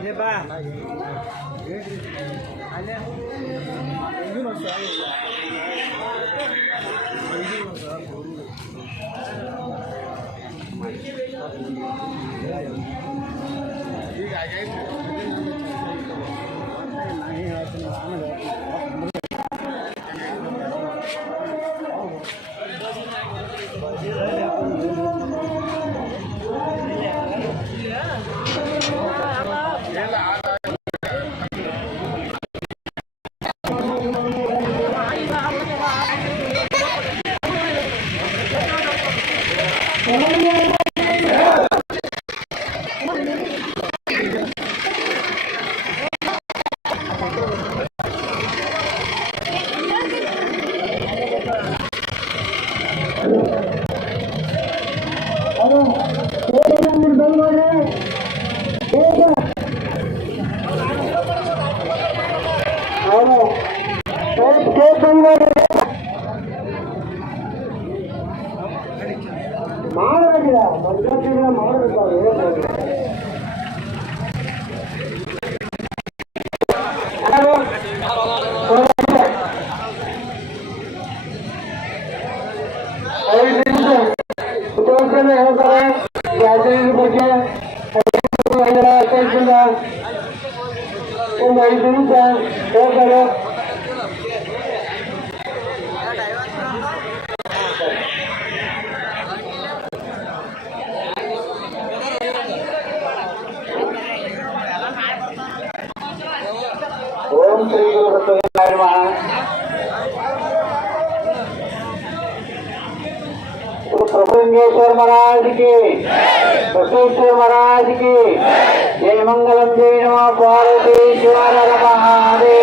Diba? Ayun ang sa ಅಲ್ಲೇ ಮಾಡಬೇಕಿಲ್ಲ बजे సుబ్రహ్మణ్యేశ్వర మహారాజుకి బసవేశ్వర మహారాజుకి జయమంగళం దేవ పార్వతీశ్వర మహాదే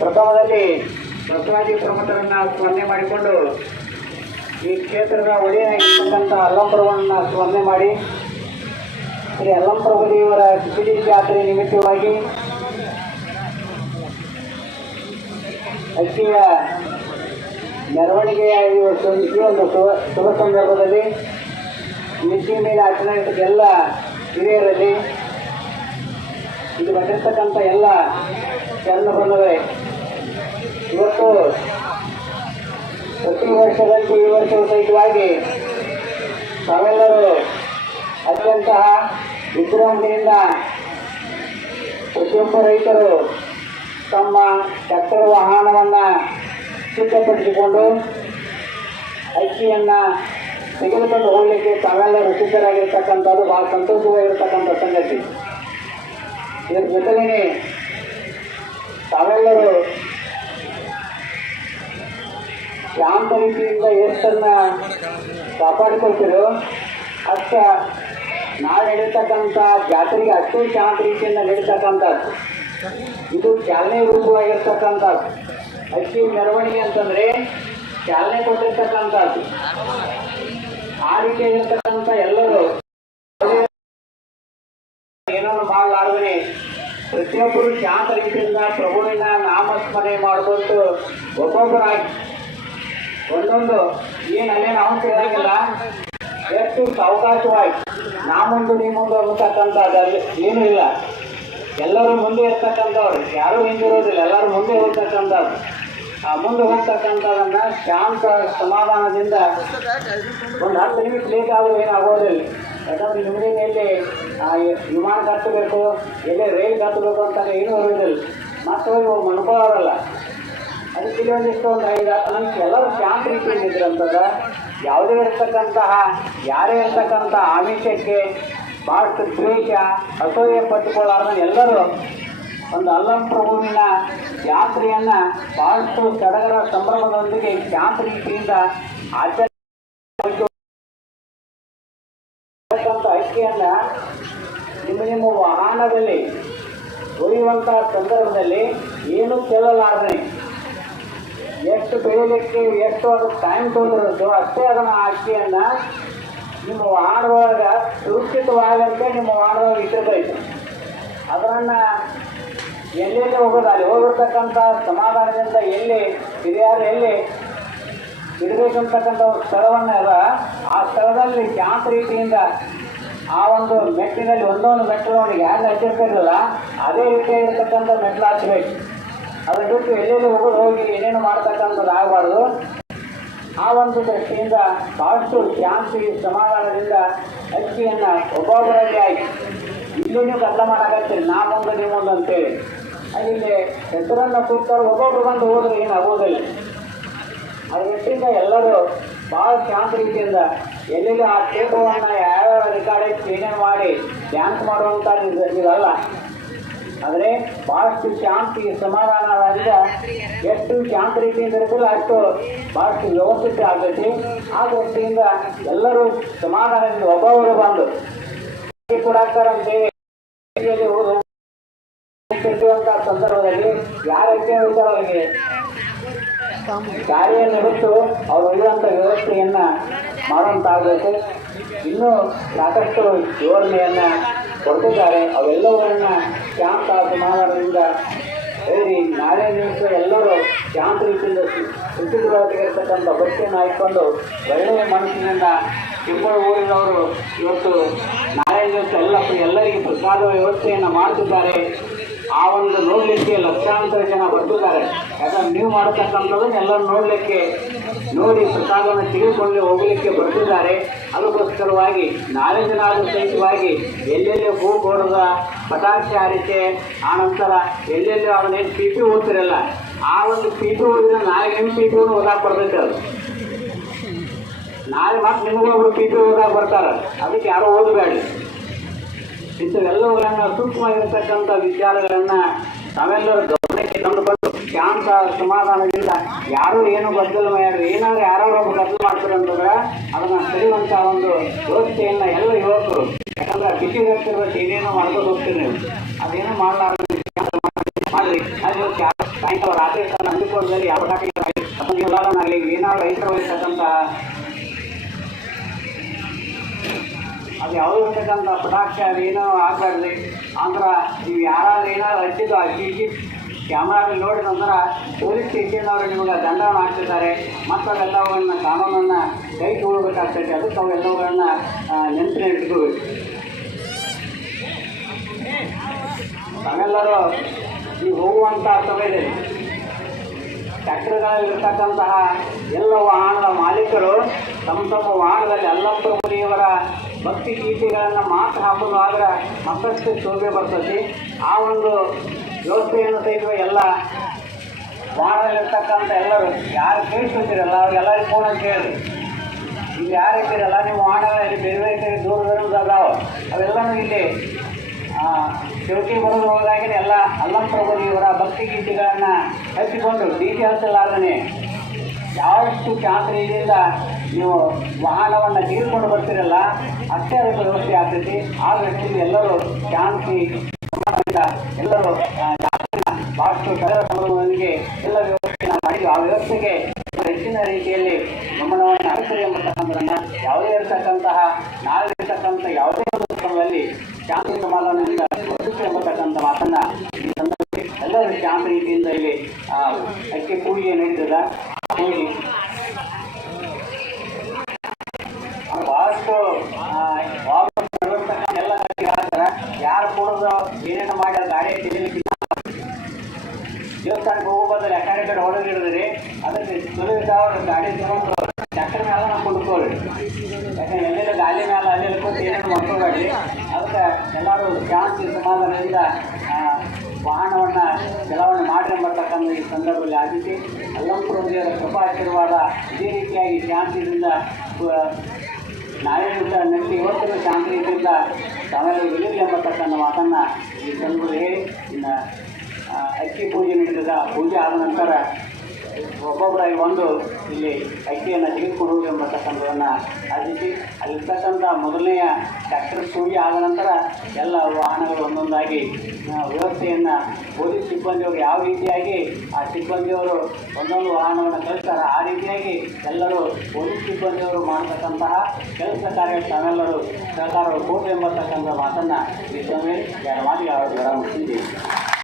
ಪ್ರಥಮದಲ್ಲಿ ಬಸವಾಜಿ ಪ್ರಮುಖರನ್ನ ಸ್ಮರಣೆ ಮಾಡಿಕೊಂಡು ಈ ಕ್ಷೇತ್ರದ ಒಡೆಯನಾಗಿರ್ತಕ್ಕಂಥ ಅಲ್ಲಂಪ್ರಭುವನ್ನ ಸ್ಮರಣೆ ಮಾಡಿ ಶ್ರೀ ಅಲ್ಲಂಪ್ರಭು ದೇವರ ಕಿಬಿಡಿ ಜಾತ್ರೆ ನಿಮಿತ್ತವಾಗಿ ಅಕ್ಕಿಯ ಮೆರವಣಿಗೆಯ ಈ ಈ ಒಂದು ಶುಭ ಶುಭ ಸಂದರ್ಭದಲ್ಲಿ ಮಿತಿ ಮೇಲೆ ಆಚರಣೆ ಎಲ್ಲ ಹಿರಿಯರಲ್ಲಿ ಇದು ಬಂದಿರತಕ್ಕಂಥ ಎಲ್ಲ ಚರಣ ಬಂಧುಗಳೇ, ಇವತ್ತು ಪ್ರತಿ ವರ್ಷದಂತೆ ಈ ವರ್ಷದ ಸಹಿತವಾಗಿ ತಾವೆಲ್ಲರೂ ಅತ್ಯಂತ ವಿಜೃಂಭಣೆಯಿಂದ ಪ್ರತಿಯೊಬ್ಬ ರೈತರು ತಮ್ಮ ಟ್ರ್ಯಾಕ್ಟರ್ ವಾಹನವನ್ನು ಸಿದ್ಧಪಡಿಸಿಕೊಂಡು ಅಕ್ಕಿಯನ್ನು ತೆಗೆದುಕೊಂಡು ಹೋಗಲಿಕ್ಕೆ ತಾವೆಲ್ಲ ರಚಿತರಾಗಿರ್ತಕ್ಕಂಥದ್ದು ಬಹಳ ಸಂತೋಷವಾಗಿರ್ತಕ್ಕಂಥ ಸಂಗತಿ. ಇದರ ಜೊತೆಗೇ ತಾವೆಲ್ಲರೂ ಶಾಂತ ರೀತಿಯಿಂದ ಎಷ್ಟನ್ನ ಕಾಪಾಡಿಕೊಳ್ತಿರೋ ಅಷ್ಟ ನಾವು ನಡೀತಕ್ಕಂಥ ಜಾತ್ರೆಗೆ ಅಷ್ಟೇ ಶಾಂತ ರೀತಿಯಿಂದ ನಡೀತಕ್ಕಂಥದ್ದು. ಇದು ಚಾಲನೆ ರೂಪವಾಗಿರ್ತಕ್ಕಂಥದ್ದು. ಅಕ್ಕಿ ಮೆರವಣಿಗೆ ಅಂತಂದ್ರೆ ಚಾಲನೆ ಕೊಟ್ಟಿರ್ತಕ್ಕಂಥದ್ದು. ಆ ರೀತಿಯಾಗಿರ್ತಕ್ಕಂಥ ಎಲ್ಲರೂ ಏನೋ ಮಾಡಲಾರ್ದೇ ಪ್ರತಿಯೊಬ್ಬರು ಶಾಂತ ರೀತಿಯಿಂದ ಪ್ರಭುವಿನ ನಾಮಸ್ಮರಣೆ ಮಾಡಿಕೊಂಡು ಒಬ್ಬೊಬ್ಬರಾಗಿ ಒಂದೊಂದು, ಏನು ಅಲ್ಲೇನು ನಾವು ಕೇಳಂಗಿಲ್ಲ. ಎಷ್ಟು ಅವಕಾಶವಾಗಿ ನಾ ಮುಂದೆ ನೀ ಮುಂದೆ ಹೋಗ್ತಕ್ಕಂಥದ್ದು ಅಲ್ಲಿ ಏನೂ ಇಲ್ಲ. ಎಲ್ಲರೂ ಮುಂದೆ ಇರ್ತಕ್ಕಂಥವ್ರು. ಯಾರೂ ಹಿಂದಿರೋದಿಲ್ಲ. ಎಲ್ಲರೂ ಮುಂದೆ ಹೋಗ್ತಕ್ಕಂಥವ್ರು. ಆ ಮುಂದೆ ಹೋಗ್ತಕ್ಕಂಥದನ್ನ ಶಾಂತ ಸಮಾಧಾನದಿಂದ ಒಂದು ಹತ್ತು ನಿಮಿಷ ಲೇಟ್ ಆದರೂ ಏನಾಗೋದಿಲ್ಲ ಯಾಕಂದ್ರೆ ನಿಮಗೆ ಎಲ್ಲಿ ವಿಮಾನ ಕಟ್ಟಬೇಕು ಎಲ್ಲಿ ರೈಲ್ ಕಟ್ಟಬೇಕು ಅಂತ ಏನು ಇರೋದಿಲ್ಲ ಮತ್ತೆ ಹೋಗಿ ಮನ್ಕೊಳ್ಳೋರಲ್ಲ ಅದಕ್ಕೆ ಇಲ್ಲಿ ಒಂದಿಷ್ಟು ಒಂದು ಐದು ನಿಮಿಷ ಎಲ್ಲರೂ ಶಾಂತ ರೀತಿಯಲ್ಲಿ ಇದ್ರಂತದ, ಯಾವುದೇ ಇರ್ತಕ್ಕಂತಹ, ಯಾರೇ ಇರ್ತಕ್ಕಂಥ ಆಮಿಷಕ್ಕೆ ಭಾಳಷ್ಟು ದ್ವೇಷ, ಅಸೂಯೆ ಪಟ್ಟುಕೊಳ್ಳಾರ್ದ ಎಲ್ಲರೂ ಒಂದು ಅಲ್ಲಂ ಪ್ರಭುವಿನ ಯಾತ್ರೆಯನ್ನ ಬಹಳಷ್ಟು ಸಡಗರ ಸಂಭ್ರಮದೊಂದಿಗೆ ಜಾತ್ರೆಯಿಂದ ರೀತಿಯಿಂದ ಆಚರಣೆ ಐಕ್ಯನ್ನ ನಿಮ್ಮ ನಿಮ್ಮ ವಾಹನದಲ್ಲಿ ಒಯ್ಯುವಂತಹ ಸಂದರ್ಭದಲ್ಲಿ ಏನು ಚೆಲ್ಲಲಾರದೆ ಎಷ್ಟು ಬೆಳಿಲಿಕ್ಕೆ ಎಷ್ಟು ಅದು ಟೈಮ್ ತೊಂದಿರುತ್ತೋ ಅಷ್ಟೇ ಅದನ್ನ ಅಕ್ಕಿಯನ್ನ ನಿಮ್ಮ ವಾಹನದೊಳಗ ಸುರಕ್ಷಿತವಾಗಂತೆ ನಿಮ್ಮ ವಾಹನದೊಳಗೆ ಇಟ್ಟಿರ್ಬೇಕು. ಅದನ್ನ ಎಲ್ಲೆಲ್ಲಿ ಹೋಗೋದು? ಅಲ್ಲಿ ಹೋಗಿರ್ತಕ್ಕಂಥ ಸಮಾಧಾನದಿಂದ ಎಲ್ಲಿ, ಹಿರಿಯರು ಎಲ್ಲಿ ಇಡಬೇಕಂತಕ್ಕಂಥ ಒಂದು ಸ್ಥಳವನ್ನ ಅದ ಆ ಸ್ಥಳದಲ್ಲಿ ಶಾಂತ ರೀತಿಯಿಂದ ಆ ಒಂದು ಮೆಟ್ಟಿನಲ್ಲಿ ಒಂದೊಂದು ಮೆಟ್ಟಲು ಅವನಿಗೆ ಯಾರು ಹಚ್ಚಿರ್ತಿರಲಿಲ್ಲ ಅದೇ ರೀತಿಯಾಗಿರ್ತಕ್ಕಂಥ ಮೆಟ್ಲು ಹಚ್ಚಬೇಕು. ಅದರ ಬಿಟ್ಟು ಎಲ್ಲೆಲ್ಲಿ ಹೋಗೋದು, ಹೋಗಿ ಏನೇನು ಮಾಡ್ತಕ್ಕಂಥದ್ದು ಆಗಬಾರ್ದು. ಆ ಒಂದು ದೃಷ್ಟಿಯಿಂದ ಬಹಳಷ್ಟು ಶಾಂತಿ, ಸಮಾಧಾನದಿಂದ ಅಕ್ಕಿಯನ್ನು ಒಬ್ಬೊಬ್ಬರಲ್ಲಿ ಇಲ್ಲಿ ನೀವು ಕಟ್ಟ ಮಾಡಾಕತ್ತೀರಿ ನಾ ಮುಂದೆ ನೀವು ಅಂತೇಳಿ. ಇಲ್ಲಿ ಕೂತಾರ ಕೂತ್ಕೊಂಡು ಒಬ್ಬೊಬ್ರು ಬಂದು ಹೋದ್ರೆ ಏನು ಆಗೋದಿಲ್ಲ. ಅದ್ರ ದೃಷ್ಟಿಯಿಂದ ಎಲ್ಲರೂ ಭಾಳ ಶಾಂತ ರೀತಿಯಿಂದ ಎಲ್ಲೆಲ್ಲಿ ಆ ಕ್ಷೇತ್ರವನ್ನು ಯಾವ್ಯಾವ ರೆಕಾರ್ಡ್ ಕ್ಲೀನೇ ಮಾಡಿ ಡ್ಯಾನ್ಸ್ ಮಾಡುವಂಥ ಇದು- ಇದಲ್ಲ. ಆದರೆ ಭಾಳಷ್ಟು ಶಾಂತಿ ಸಮಾಧಾನದಿಂದ ಎಷ್ಟು ಶಾಂತ ರೀತಿಯಿಂದ ಅಷ್ಟು ಭಾಳಷ್ಟು ವ್ಯವಸ್ಥಿತ ಆಗ್ತೈತಿ. ಆ ದೃಷ್ಟಿಯಿಂದ ಎಲ್ಲರೂ ಸಮಾಧಾನದಿಂದ ಒಬ್ಬೊಬ್ಬರು ಬಂದು. ಕೊಡಾಕ್ತಾರಂತೇಳಿ ಸಂದರ್ಭದಲ್ಲಿ ಯಾರಕ್ಕೆ ಹೇಳ್ತಾರೋ ಅವರಿಗೆ ಗಾಡಿಯನ್ನು ಅವರು ಇರುವಂಥ ವ್ಯವಸ್ಥೆಯನ್ನ ಮಾಡುವಂತಾಗಬೇಕು ಇನ್ನೂ ಸಾಕಷ್ಟು ವಿವರಣೆಯನ್ನ ಕೊಡ್ತಿದ್ದಾರೆ. ಅವೆಲ್ಲವನ್ನ ಶಾಂತ ಸಮಾಧಾನದಿಂದ ಹೇಳಿ ನಾಳೆ ದಿವಸ ಎಲ್ಲರೂ ಶಾಂತ ರೀತಿಯಿಂದ ಸುಚಿತವಾಗಿರ್ತಕ್ಕಂಥ ಬಸ್ಸನ್ನು ಹಾಕಿಕೊಂಡು ಒಳ್ಳೆಯ ಮನಸ್ಸಿನಿಂದ ತಿಂಗಳ ಊರಿನವರು ಇವತ್ತು ನಾಳೆ ದಿವಸ ಎಲ್ಲ ಎಲ್ಲರಿಗೆ ಪ್ರಸಾದ ವ್ಯವಸ್ಥೆಯನ್ನು ಮಾಡ್ತಿದ್ದಾರೆ. ಆ ಒಂದು ನೋಡಲಿಕ್ಕೆ ಲಕ್ಷಾಂತರ ಜನ ಬರ್ತಿದ್ದಾರೆ. ಯಾಕಂದ್ರೆ ನೀವು ಮಾಡತಕ್ಕಂಥದ್ದು ಎಲ್ಲರೂ ನೋಡಲಿಕ್ಕೆ ನೋಡಿ ಪ್ರಸಾದವನ್ನು ತೆಗೆದುಕೊಂಡು ಹೋಗಲಿಕ್ಕೆ ಬರ್ತಿದ್ದಾರೆ. ಅದಕ್ಕೋಸ್ಕರವಾಗಿ ಆದ ಸಹಿತವಾಗಿ ಎಲ್ಲೆಲ್ಲಿ ಹೂ ಕೊಡದ ಪಟಾಕ್ಷಿ ಹಾರಿಕೆ ಆನಂತರ ಎಲ್ಲೆಲ್ಲಿ ಅವನೇನು ಪಿ ಪಿ ಓದ್ತಿರಲ್ಲ ಆ ಒಂದು ಪಿ ಪಿ ಓದಿದ್ರೆ ನಾಲ್ಕು ನಿಮ್ಮ ಪಿ ಪಿ ಓದಾಕ್ ಬರ್ತೈತೆ ಅದು. ನಾಳೆ ಮತ್ತೆ ಒಬ್ಬರು ಪಿ ಪಿ ಓದಾಕ್ ಬರ್ತಾರೆ. ಅದಕ್ಕೆ ಯಾರೋ ಓದಬೇಡಿ. ಇಂಥವೆಲ್ಲವುಗಳನ್ನ ಸೂಕ್ಷ್ಮವಾಗಿರ್ತಕ್ಕಂಥ ವಿಚಾರಗಳನ್ನ ನಾವೆಲ್ಲರೂ ಗಮನಕ್ಕೆ ತಂದುಕೊಂಡು ಶಾಂತ ಸಮಾಧಾನದಿಂದ ಯಾರು ಏನು ಗದ್ದಲ ಮಾಡಿ ಏನಾದ್ರು ಯಾರೋ ಒಬ್ಬ ಗದ್ದಲು ಮಾಡ್ತಾರೆ ಅಂತಂದ್ರೆ ಅದನ್ನು ಸರಿಯುವಂಥ ಒಂದು ವ್ಯವಸ್ಥೆಯನ್ನು ಎಲ್ಲ ಯುವಕರು ಯಾಕಂದ್ರೆ ಬಿಸಿ ವ್ಯಕ್ತಿಗಳು ಏನೇನೋ ಮಾಡ್ಕೊಂಡು ಹೋಗ್ತೀರಿ ನೀವು. ಅದೇನೋ ಮಾಡಲಾರ್ದು ಅದು ಸಾಯಂಕಾಲ ರಾತ್ರಿ ನಂಬಿಕೊಂಡಲ್ಲಿ ಯಾವ ಇರ್ತಕ್ಕಂಥ ಪಟಾಕ್ಷ ಅದೇನೋ ಆಗಬಾರ್ದು. ಅಂದ್ರೆ ನೀವು ಯಾರಾದ್ರೂ ಏನಾದ್ರು ಹಚ್ಚಿದ್ದು ಆ ಸಿ ಕ್ಯಾಮ್ರಾದಲ್ಲಿ ನೋಡಿದ ನಂತರ ಪೊಲೀಸ್ ಸ್ಟೇಷನ್ನವರು ನಿಮಗೆ ದಂಡವನ್ನು ಹಾಕ್ತಿದ್ದಾರೆ ಮತ್ತು ಅವೆಲ್ಲವನ್ನು ಕಾನೂನನ್ನು ಕೈ ತಗೊಳ್ಬೇಕಾಗ್ತೈತೆ. ಅದಕ್ಕೆ ಅವೆಲ್ಲವುಗಳನ್ನ ನೆನಪಿನ ಇಟ್ಕೋಬೇಕು. ತಾವೆಲ್ಲರೂ ನೀವು ಹೋಗುವಂಥ ಸಮಯದಲ್ಲಿ ಟ್ರ್ಯಾಕ್ಟರ್ಗಳಲ್ಲಿರ್ತಕ್ಕಂತಹ ಎಲ್ಲ ವಾಹನದ ಮಾಲೀಕರು ತಮ್ಮ ತಮ್ಮ ವಾಹನದಲ್ಲಿ ಅಲ್ಲಪ್ಪ ಮುನಿಯವರ ಭಕ್ತಿ ಗೀತೆಗಳನ್ನು ಮಾತ್ರ ಹಾಕೋದಾದ್ರೆ ಮತ್ತಷ್ಟು ಶೋಭೆ ಬರ್ತದೆ. ಆ ಒಂದು ವ್ಯವಸ್ಥೆಯನ್ನು ಸಹಿತ ಎಲ್ಲ ವಾಹನದಲ್ಲಿರ್ತಕ್ಕಂಥ ಎಲ್ಲರೂ, ಯಾರು ಕೇಳಿಸ್ಕೊತೀರಲ್ಲ ಎಲ್ಲರಿಗೂ ಫೋನ್ ಅಂತ ಹೇಳಿ ಇಲ್ಲಿ ಯಾರು ಇದ್ದೀರಲ್ಲ ನೀವು ವಾಹನಗಳಲ್ಲಿ ಬೇರೆ ಬೇರೆ ಕಡೆ ದೂರ ದೂರದ ಅವೆಲ್ಲನೂ ಇಲ್ಲಿ ಶಿವಕಿ ಬರೋದು ಹೋದಾಗಿನ ಎಲ್ಲ ಅಲ್ಲಂಪ್ರಭು ಇವರ ಭಕ್ತಿ ಗೀತೆಗಳನ್ನು ಹಚ್ಚಿಕೊಂಡು ಡಿ ಟಿ ಹಚ್ಚಲಾರ್ದೇ ಯಾವಷ್ಟು ಇದೆಯಿಂದ ನೀವು ವಾಹನವನ್ನು ತೆಗೆದುಕೊಂಡು ಬರ್ತೀರಲ್ಲ, ಅಷ್ಟೇ ಅದಕ್ಕೆ ವ್ಯವಸ್ಥೆ ಆಗ್ತೈತಿ. ಆ ದೃಷ್ಟಿಯಿಂದ ಎಲ್ಲರೂ ಶಾಂತಿ ಎಲ್ಲರೂ ಬಹಳಷ್ಟು ಸರಳ ಸಂಭ್ರಮದೊಂದಿಗೆ ಎಲ್ಲ ವ್ಯವಸ್ಥೆ ಮಾಡಿ, ಆ ವ್ಯವಸ್ಥೆಗೆ ಹೆಚ್ಚಿನ ರೀತಿಯಲ್ಲಿ ಗಮನವನ್ನು ಹರಿಸಲಿ ಎಂಬತಕ್ಕಂಥದ್ದನ್ನ ಯಾವುದೇ ಇರತಕ್ಕಂತಹ ನಾಳೆ ಇರತಕ್ಕಂಥ ಯಾವುದೇ ಒಂದು ಕ್ರಮದಲ್ಲಿ ಶಾಂತಿ ಸಮಾಧಾನದಿಂದ ವರ್ತಿಸಿ ಎಂಬತಕ್ಕಂಥ ಮಾತನ್ನು ಈ ಸಂದರ್ಭದಲ್ಲಿ ಎಲ್ಲರೂ ಶಾಂತ ರೀತಿಯಿಂದ ಇಲ್ಲಿ ಅದಕ್ಕೆ ಪೂಜೆ ನಡೀತದ ಬಹಳಷ್ಟು ಎಲ್ಲ ಹೇಳ್ತಾರೆ ಯಾರು ಕೂಡ ಏನೇನು ಮಾಡಿ ಗಾಡಿ ದೇವಸ್ಥಾನಕ್ಕೆ ಹೋಗೋ ಬದಲು ಆ ಕಡೆ ಅದಕ್ಕೆ ಸುಲಭ ಗಾಡಿ ತಗೊಂಡು ಟ್ಯಾಕ್ಟರ್ ಮೇಲೆ ನಾವು ಗಾಲಿ ಮೇಲೆ ಅಲ್ಲೆಲ್ಲ ಏನೇನು ಮಾಡ್ಕೋಬೇಡಿ ಅದಕ್ಕೆ ಎಲ್ಲರೂ ಶಾಂತಿ ಸಮಾಧಾನದಿಂದ ವಾಹನವನ್ನು ಚಲಾವಣೆ ಮಾಡಿ ಎಂಬತಕ್ಕಂಥ ಈ ಸಂದರ್ಭದಲ್ಲಿ ಆಗಿದ್ದು ಕೃಪಾ ಆಶೀರ್ವಾದ ಇದೇ ರೀತಿಯಾಗಿ ಶಾಂತಿಯಿಂದ ನಾಳೆಯಿಂದ ನೆಟ್ಟಿ ಇವತ್ತಿನ ಶಾಂತಿಯಿಂದ ತಮಗೆ ಇರಲಿ ಎಂಬತಕ್ಕಂಥ ಮಾತನ್ನು ಈ ಸಂದರ್ಭದಲ್ಲಿ ಹೇಳಿ, ಇನ್ನು ಅಕ್ಕಿ ಪೂಜೆ ನಡೆದ ಪೂಜೆ ಆದ ನಂತರ ಒಬ್ಬೊಬ್ಬರಾಗಿ ಒಂದು ಇಲ್ಲಿ ಐಟಿಯನ್ನು ತೆಗೆದುಕೊಡುವುದು ಎಂಬತಕ್ಕಂಥದನ್ನು ಆಚರಿಸಿ ಅಲ್ಲಿರ್ತಕ್ಕಂಥ ಮೊದಲನೆಯ ಟ್ರ್ಯಾಕ್ಟರ್ ಸೂಜಿ ಆದ ನಂತರ ಎಲ್ಲ ವಾಹನಗಳು ಒಂದೊಂದಾಗಿ ವ್ಯವಸ್ಥೆಯನ್ನು ಪೊಲೀಸ್ ಸಿಬ್ಬಂದಿಯವರು ಯಾವ ರೀತಿಯಾಗಿ, ಆ ಸಿಬ್ಬಂದಿಯವರು ಒಂದೊಂದು ವಾಹನವನ್ನು ಕಳಿಸ್ತಾರೆ ಆ ರೀತಿಯಾಗಿ ಎಲ್ಲರೂ ಪೊಲೀಸ್ ಸಿಬ್ಬಂದಿಯವರು ಮಾಡತಕ್ಕಂತಹ ಕೆಲಸ ಕಾರ್ಯ ತಾವೆಲ್ಲರೂ ಸರ್ಕಾರಗಳು ಕೊಟ್ಟು ಎಂಬತಕ್ಕಂಥ ಮಾತನ್ನು ಈ ಸಮಯ ಎರಡು ಮಾತಿಗೆ ಅವರು ಮುಗಿಸಿದ್ದೀವಿ